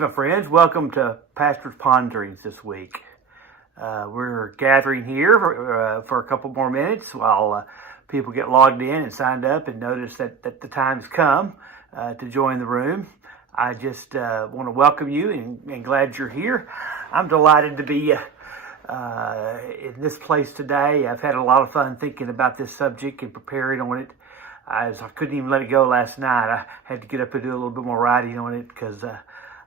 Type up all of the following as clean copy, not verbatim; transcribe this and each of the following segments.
Greetings, my friends. Welcome to Pastor's Ponderings this week. We're gathering here for a couple more minutes while people get logged in and signed up and notice that the time's come to join the room. I just want to welcome you and glad you're here. I'm delighted to be in this place today. I've had a lot of fun thinking about this subject and preparing on it. I couldn't even let it go last night. I had to get up and do a little bit more writing on it because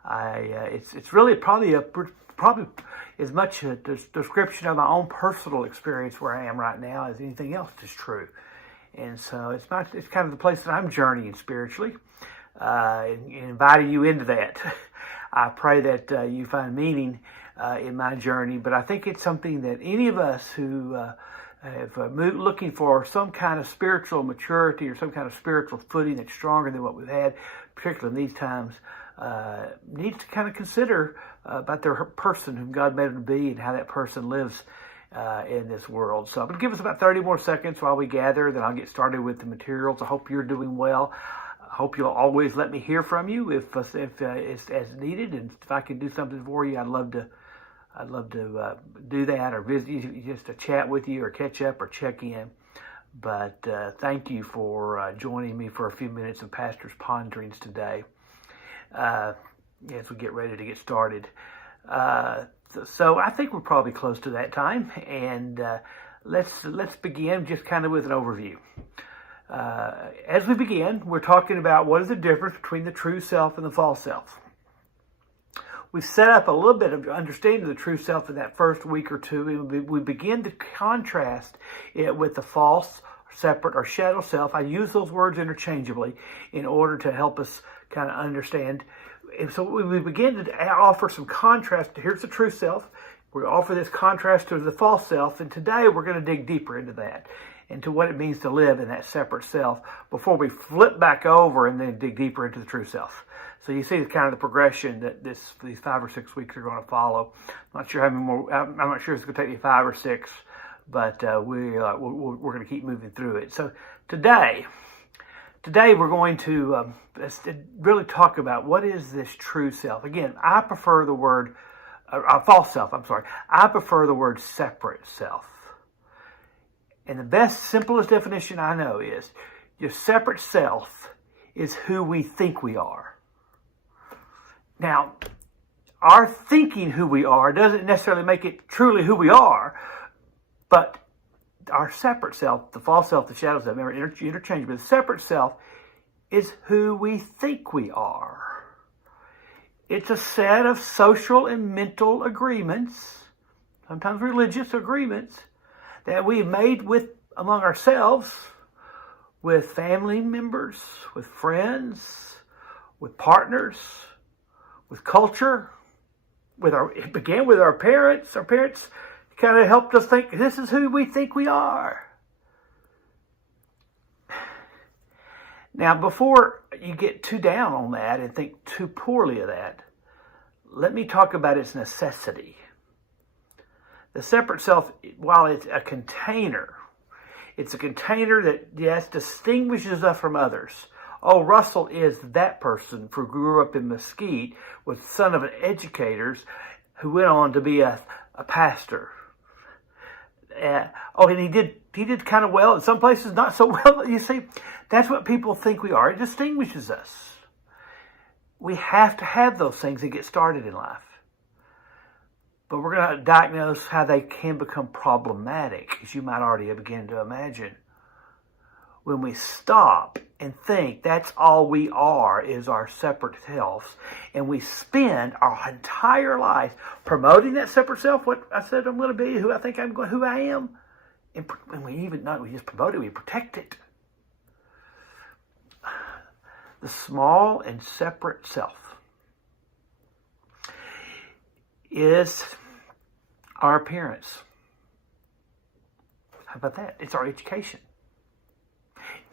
it's really probably as much a description of my own personal experience where I am right now as anything else is true. And so it's kind of the place that I'm journeying spiritually, and inviting you into that. I pray that you find meaning in my journey, but I think it's something that any of us who have looking for some kind of spiritual maturity or some kind of spiritual footing that's stronger than what we've had, particularly in these times, needs to kind of consider about their person whom God made them to be and how that person lives in this world. So I'm going to give us about 30 more seconds while we gather, then I'll get started with the materials. I hope you're doing well. I hope you'll always let me hear from you if it's as needed, and if I can do something for you, I'd love to do that, or visit you, just to chat with you or catch up or check in. But thank you for joining me for a few minutes of Pastor's Ponderings today as we get ready to get started. So I think we're probably close to that time, and let's begin just kind of with an overview. As we begin, we're talking about what is the difference between the true self and the false self. We've set up a little bit of understanding of the true self in that first week or two. We begin to contrast it with the false, separate, or shadow self. I use those words interchangeably in order to help us kind of understand. And so we begin to offer some contrast. Here's the true self. We offer this contrast to the false self, and today we're going to dig deeper into that, into what it means to live in that separate self before we flip back over and then dig deeper into the true self. So you see kind of the progression that these 5 or 6 weeks are going to follow. I'm not sure how many more. I'm not sure it's going to take me 5 or 6, but we're going to keep moving through it. So today we're going to really talk about what is this true self. Again, I prefer the word false self. I'm sorry. I prefer the word separate self. And the best, simplest definition I know is your separate self is who we think we are. Now, our thinking who we are doesn't necessarily make it truly who we are, but our separate self, the false self, the shadow self, remember, interchangeable. The separate self is who we think we are. It's a set of social and mental agreements, sometimes religious agreements, that we've made among ourselves, with family members, with friends, with partners, with culture, it began with our parents. Our parents kind of helped us think, this is who we think we are. Now, before you get too down on that and think too poorly of that, let me talk about its necessity. The separate self, while it's a container that, yes, distinguishes us from others. Oh, Russell is that person who grew up in Mesquite, was the son of an educator who went on to be a pastor. And he did kind of well. In some places, not so well. You see, that's what people think we are. It distinguishes us. We have to have those things to get started in life. But we're going to diagnose how they can become problematic, as you might already begin to imagine. When we stop and think that's all we are is our separate selves, and we spend our entire life promoting that separate self, what I said I'm going to be, who I think I'm going, who I am, and we even not we just promote it, we protect it. The small and separate self is our appearance. How about that? It's our education.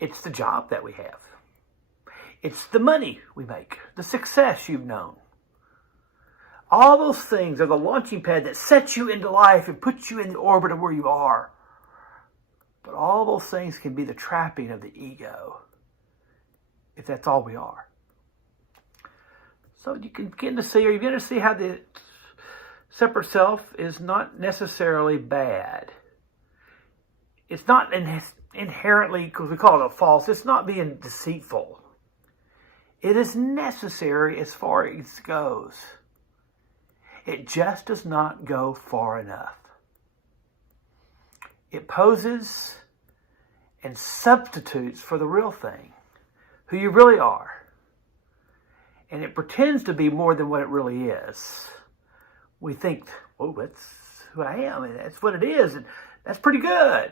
It's the job that we have. It's the money we make, the success you've known. All those things are the launching pad that sets you into life and puts you in the orbit of where you are. But all those things can be the trapping of the ego if that's all we are. So you can begin to see, or you begin to see how the separate self is not necessarily bad. It's not inherently, because we call it a false, it's not being deceitful. It is necessary as far as it goes. It just does not go far enough. It poses and substitutes for the real thing, who you really are. And it pretends to be more than what it really is. We think, oh, that's who I am, and that's what it is, and that's pretty good.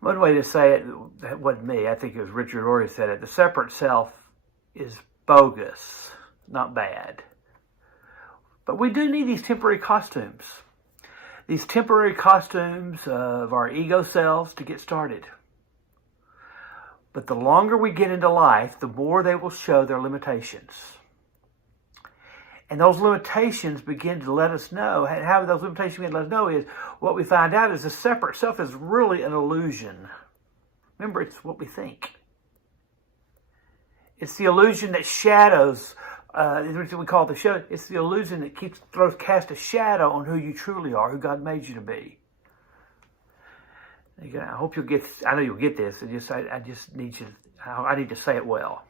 One way to say it, that wasn't me, I think it was Richard Ory said it, the separate self is bogus, not bad. But we do need these temporary costumes. These temporary costumes of our ego selves to get started. But the longer we get into life, the more they will show their limitations. And those limitations begin to let us know, and how those limitations begin to let us know is, what we find out is the separate self is really an illusion. Remember, it's what we think. It's the illusion that shadows, what we call the shadow, it's the illusion that casts a shadow on who you truly are, who God made you to be. I hope you'll get, I know you'll get this, I just need I need to say it well.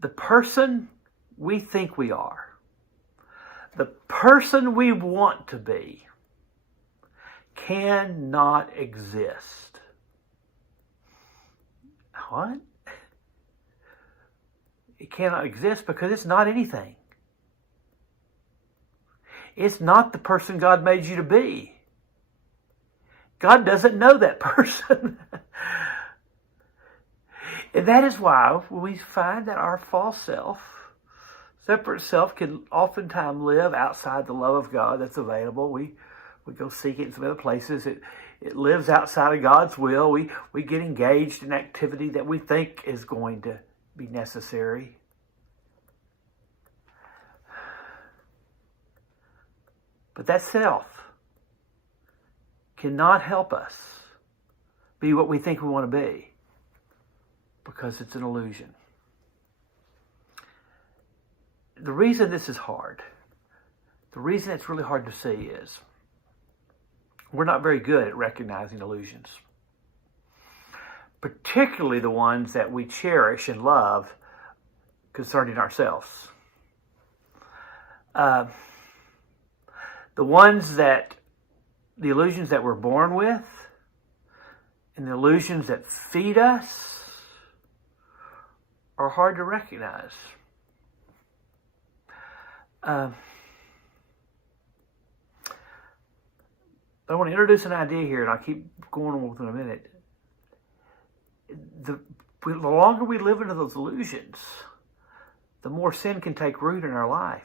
The person we think we are, the person we want to be, cannot exist. What? It cannot exist because it's not anything. It's not the person God made you to be. God doesn't know that person. And that is why we find that our false self, separate self, can oftentimes live outside the love of God that's available. We go seek it in some other places. It lives outside of God's will. We get engaged in activity that we think is going to be necessary. But that self cannot help us be what we think we want to be, because it's an illusion. The reason this is hard, the reason it's really hard to see is we're not very good at recognizing illusions, particularly the ones that we cherish and love concerning ourselves. The illusions that we're born with, and the illusions that feed us, are hard to recognize. I want to introduce an idea here, and I'll keep going on within a minute. The longer we live into those illusions, the more sin can take root in our life.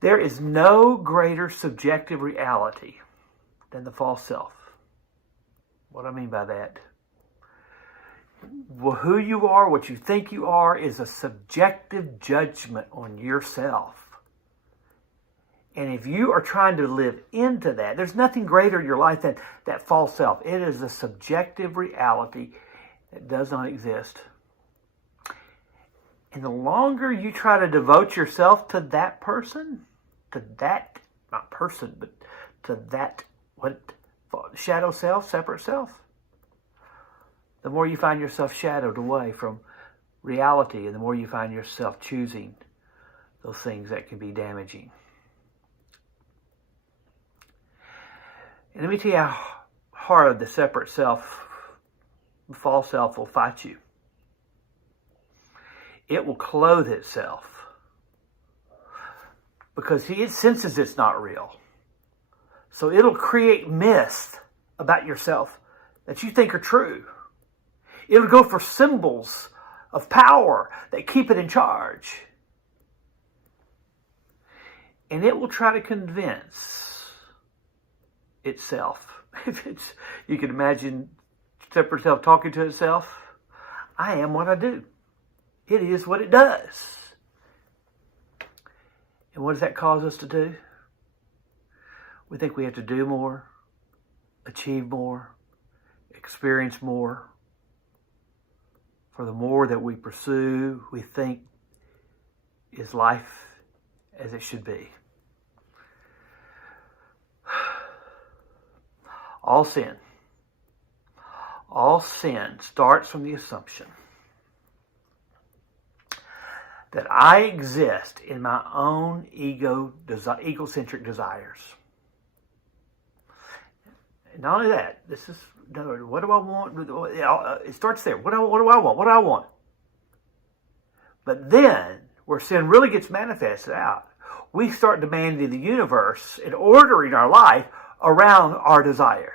There is no greater subjective reality than the false self. What do I mean by that? Well, who you are, what you think you are, is a subjective judgment on yourself. And if you are trying to live into that, there's nothing greater in your life than that false self. It is a subjective reality that does not exist. And the longer you try to devote yourself to that person, to that, not person, but to that, shadow self, separate self, the more you find yourself shadowed away from reality, and the more you find yourself choosing those things that can be damaging. And let me tell you how hard the separate self, the false self, will fight you. It will clothe itself because it senses it's not real. So it'll create myths about yourself that you think are true. It'll go for symbols of power that keep it in charge. And it will try to convince itself. You can imagine separate self talking to itself. I am what I do. It is what it does. And what does that cause us to do? We think we have to do more, achieve more, experience more. for the more that we pursue, we think is life as it should be. All sin starts from the assumption that I exist in my own egocentric desires. And not only that, what do I want? It starts there. What do I want? What do I want? But then, where sin really gets manifested out, we start demanding the universe and ordering our life around our desire.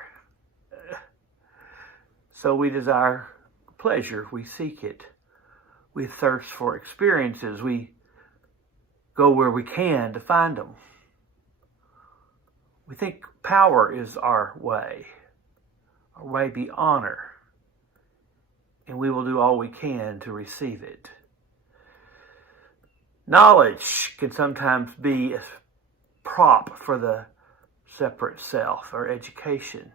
So we desire pleasure. We seek it. We thirst for experiences. We go where we can to find them. We think power is our way. Our way be honor. And we will do all we can to receive it. Knowledge can sometimes be a prop for the separate self, or education.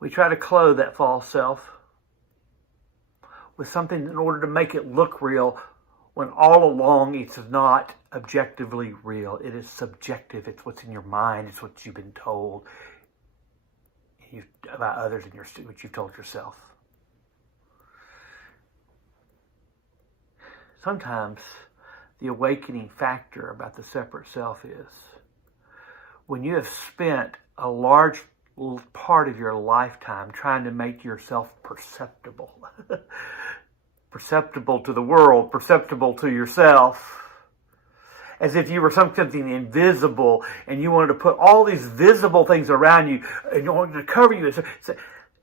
We try to clothe that false self with something in order to make it look real, when all along it's not objectively real. It is subjective. It's what's in your mind. It's what you've been told about others and what you've told yourself. Sometimes the awakening factor about the separate self is when you have spent a large part of your lifetime trying to make yourself perceptible. Perceptible to the world, perceptible to yourself. As if you were something invisible and you wanted to put all these visible things around you in order to cover you. So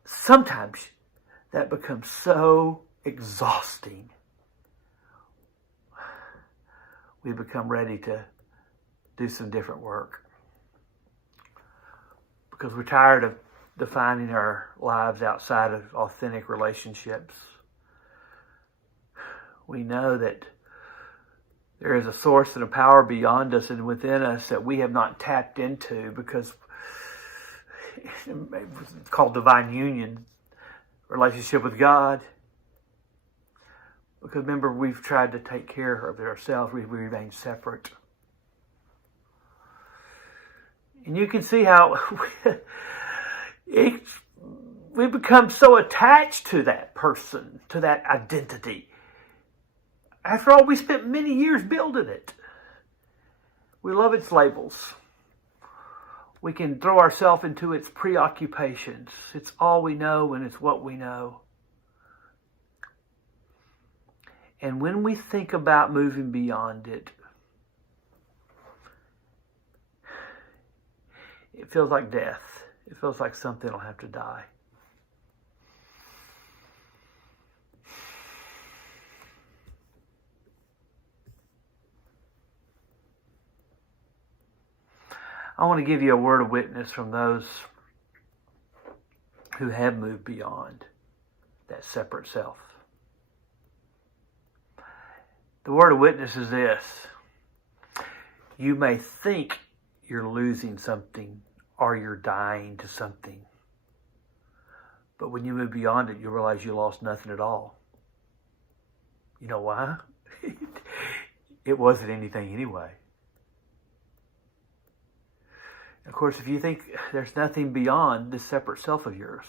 sometimes that becomes so exhausting. We become ready to do some different work. Because we're tired of defining our lives outside of authentic relationships. We know that there is a source and a power beyond us and within us that we have not tapped into, because it's called divine union, relationship with God. Because remember, we've tried to take care of it ourselves. We remain separate. And you can see how we become so attached to that person, to that identity. After all, we spent many years building it. We love its labels. We can throw ourselves into its preoccupations. It's all we know and it's what we know. And when we think about moving beyond it, it feels like death. It feels like something will have to die. I want to give you a word of witness from those who have moved beyond that separate self. The word of witness is this: you may think you're losing something or you're dying to something, but when you move beyond it, you realize you lost nothing at all. You know why? It wasn't anything anyway. Of course, if you think there's nothing beyond this separate self of yours,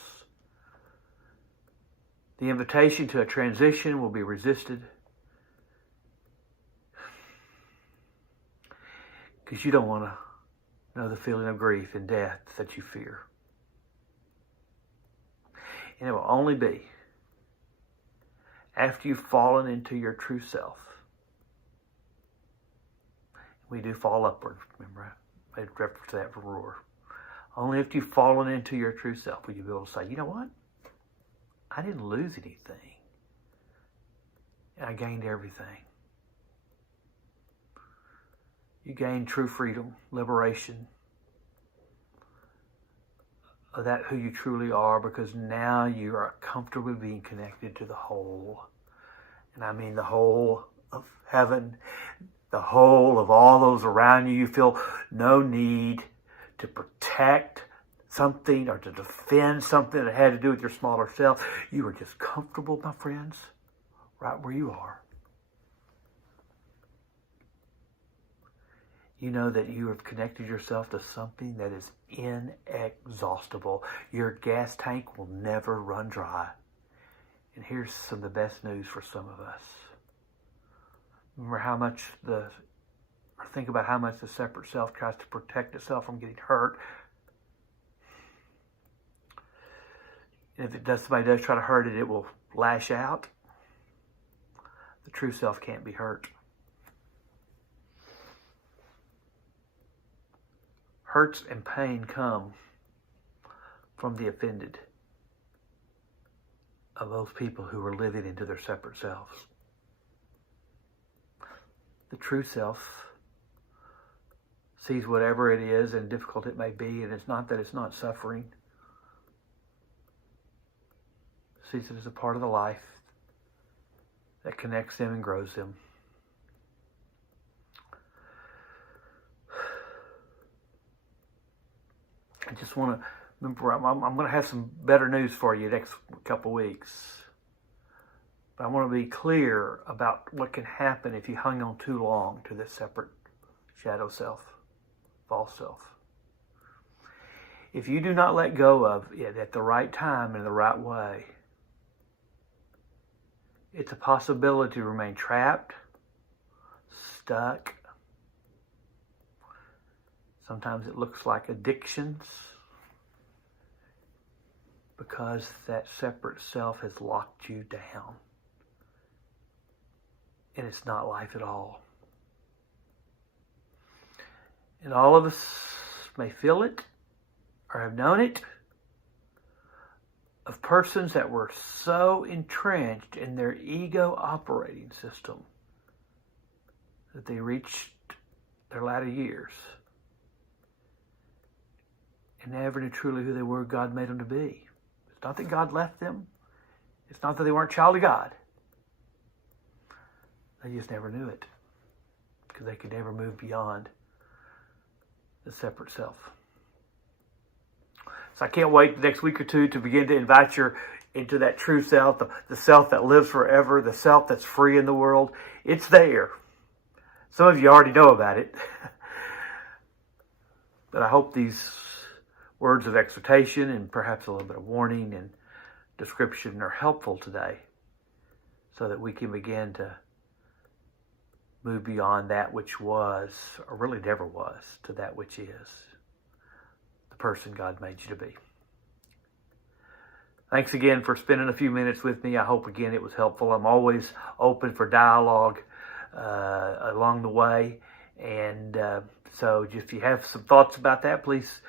the invitation to a transition will be resisted, because you don't want to know the feeling of grief and death that you fear. And it will only be after you've fallen into your true self. We do fall upward, remember? I made reference to that from Roar. Only if you've fallen into your true self will you be able to say, you know what? I didn't lose anything. I gained everything. You gain true freedom, liberation of that who you truly are, because now you are comfortably being connected to the whole. And I mean the whole of heaven, the whole of all those around you. You feel no need to protect something or to defend something that had to do with your smaller self. You are just comfortable, my friends, right where you are. You know that you have connected yourself to something that is inexhaustible. Your gas tank will never run dry. And here's some of the best news for some of us. Remember think about how much the separate self tries to protect itself from getting hurt. And if somebody does try to hurt it, it will lash out. The true self can't be hurt. Hurts and pain come from the offended, of those people who are living into their separate selves. The true self sees whatever it is and difficult it may be, and it's not that it's not suffering. Sees it as a part of the life that connects them and grows them. I just want to remember, I'm going to have some better news for you next couple weeks. But I want to be clear about what can happen if you hung on too long to this separate shadow self, false self. If you do not let go of it at the right time and the right way, it's a possibility to remain trapped, stuck. Sometimes it looks like addictions because that separate self has locked you down. And it's not life at all. And all of us may feel it or have known it of persons that were so entrenched in their ego operating system that they reached their latter years and never knew truly who they were, God made them to be. It's not that God left them. It's not that they weren't a child of God. They just never knew it because they could never move beyond the separate self. So I can't wait the next week or two to begin to invite you into that true self, the self that lives forever, the self that's free in the world. It's there. Some of you already know about it. But I hope these words of exhortation and perhaps a little bit of warning and description are helpful today so that we can begin to move beyond that which was, or really never was, to that which is the person God made you to be. Thanks again for spending a few minutes with me. I hope again it was helpful. I'm always open for dialogue along the way. And so if you have some thoughts about that, please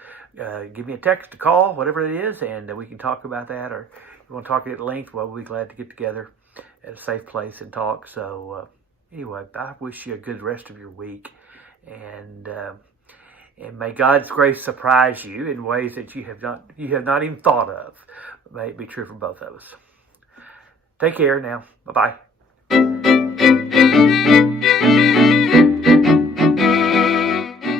give me a text, a call, whatever it is, and we can talk about that. Or if you want to talk at length, well, we'll be glad to get together at a safe place and talk. So anyway, I wish you a good rest of your week. And may God's grace surprise you in ways that you have not even thought of. May it be true for both of us. Take care now. Bye-bye.